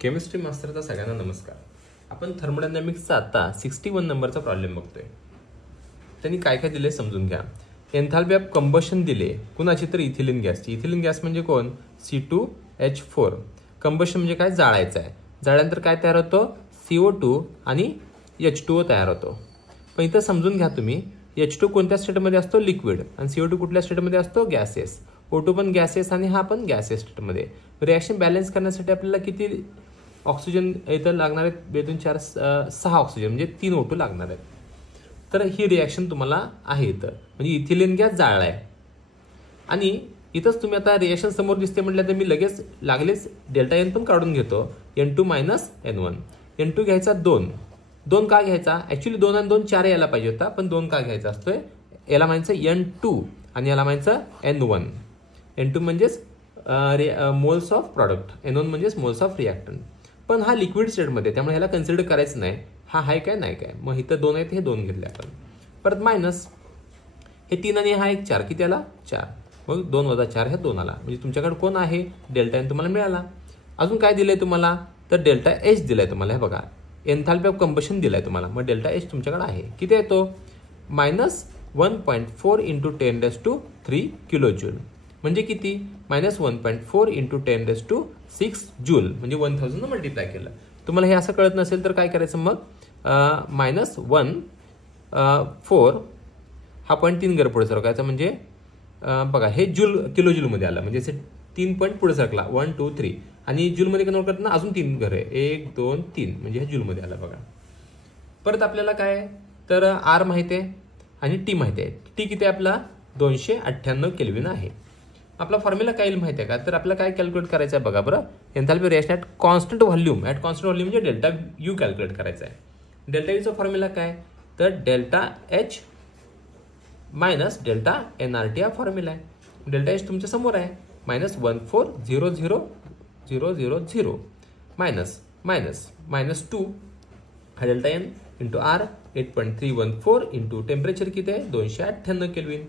Chemistry मास्टरचा सगळ्यांना नमस्कार. आपण थर्मोडायनामिक्सचा आता 61 नंबरचा प्रॉब्लेम बघतोय. त्यांनी काय काय दिले समजून घ्या. एन्थाल्पी ऑफ कंबशन दिले कुणाची तर इथिलीन गॅसची. इथिलीन गॅस म्हणजे कोण? C2H4. कंबशन म्हणजे काय? जाळायचं आहे. जाळल्यानंतर काय तयार होतो? CO2 आणि H2O तयार होतो. पण इथं समजून घ्या तुम्ही, H2 कोणत्या स्टेटमध्ये असतो? लिक्विड. आणि CO2 कुठल्या स्टेटमध्ये असतो? गॅसेस. O2 पण गॅसेस आणि हा पण गॅसेस स्टेटमध्ये. रिॲक्शन बॅलन्स करण्यासाठी आपल्याला किती ऑक्सिजन इथं लागणार आहेत? 2, 3, 4, 6 ऑक्सिजन म्हणजे 3 O2 लागणार आहेत. तर ही रिॲक्शन तुम्हाला आहे इथं, म्हणजे इथिलीन गॅस जाळला आहे. आणि इथंच तुम्ही आता रिॲक्शन समोर दिसते म्हटलं तर मी लगेच लागलेच डेल्टा एन पण काढून घेतो. N2 - N1. N2 घ्यायचा 2 का घ्यायचा? ॲक्च्युली 2 आणि 2 4 यायला पाहिजे होता, पण 2 का घ्यायचा असतोय? याला म्हणायचं N2 आणि याला म्हणायचं N1. N2 म्हणजेच मोल्स ऑफ प्रॉडक्ट, N1 म्हणजेच मोल्स ऑफ रिॲक्टंट. पण हा लिक्विड स्टेटमध्ये, त्यामुळे ह्याला कन्सिडर करायचं नाही. हा आहे काय? नाही काय? मग इथं 2 आहेत, हे 2 घेतले आपण. परत मायनस हे 3 आणि हा 1 4, किती आला? 4. मग 2 - 4 हे 2 आला. म्हणजे तुमच्याकडे कोण आहे? डेल्टा एन तुम्हाला मिळाला. अजून काय दिलंय तुम्हाला? तर डेल्टा एच दिलाय तुम्हाला. हे बघा, एन्थाल्पी ऑफ कंबशन दिलाय तुम्हाला. मग डेल्टा एच तुमच्याकडे आहे. किती आहे तो? -1.4 × 10⁻³ किलो जूल. म्हणजे किती? -1.4 × 10⁻6 जूल, म्हणजे 1000 मल्टिप्लाय केलं. तुम्हाला हे असं कळत नसेल तर काय करायचं मग? -1.4 हा पॉईंट 3 घर पुढे सरकायचा. म्हणजे बघा, हे जूल किलो जूलमध्ये आलं, म्हणजे असे 3 पॉईंट पुढे सरकला. 1 2 3 आणि जूलमध्ये कन्वर्ट करताना अजून 3 घर आहे. 1 2 3 म्हणजे हे जूलमध्ये आलं बघा. परत आपल्याला काय तर आर माहिती आहे आणि टी माहिती आहे. टी किती आहे आपला? 298 केल्विन आहे. आपला फॉर्म्युला काय येईल माहिती आहे का? तर आपल्याला काय कॅल्क्युलेट करायचं आहे बघा बरं. Enthalpy reaction at constant volume. At constant volume म्हणजे डेल्टा यू कॅल्क्युलेट करायचा आहे. डेल्टा यूचा फॉर्म्युला काय? तर delta H minus delta NRT हा फॉर्म्युला आहे. डेल्टा एच तुमच्या समोर आहे. -14000000 -2 हा delta N into R 8.314 into temperature किती आहे? 298 केल्विन.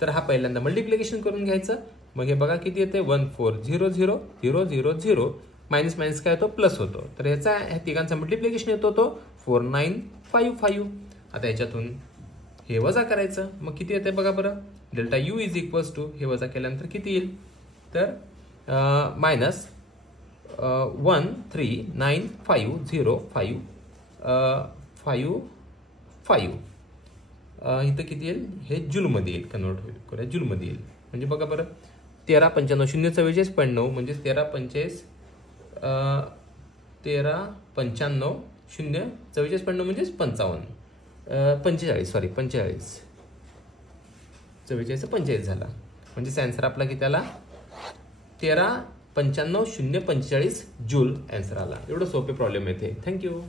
तर हा पहिल्यांदा मल्टिप्लिकेशन करून घ्यायचं. मग हे बघा किती येते? 14000000 मायनस मायनस काय होतो? प्लस होतो. तर ह्याचा ह्या तिघांचा मल्टिप्लिकेशन येतो तो 4955. आता याच्यातून हे वजा करायचं. मग किती येते बघा बरं. Delta U is equals to हे वजा केल्यानंतर किती येईल? तर -1395055 इथं किती येईल? हे जूलमध्ये येईल. कन्वर्ट होईल करूया जूलमध्ये येईल. म्हणजे बघा बरं, 1395 0 44.9 म्हणजे 1395 0 44.9 म्हणजेच 45 45 झाला. म्हणजे आन्सर आपला किती आला? 1395 045 जूल आन्सर आला. एवढं सोपे प्रॉब्लेम येते. थँक्यू.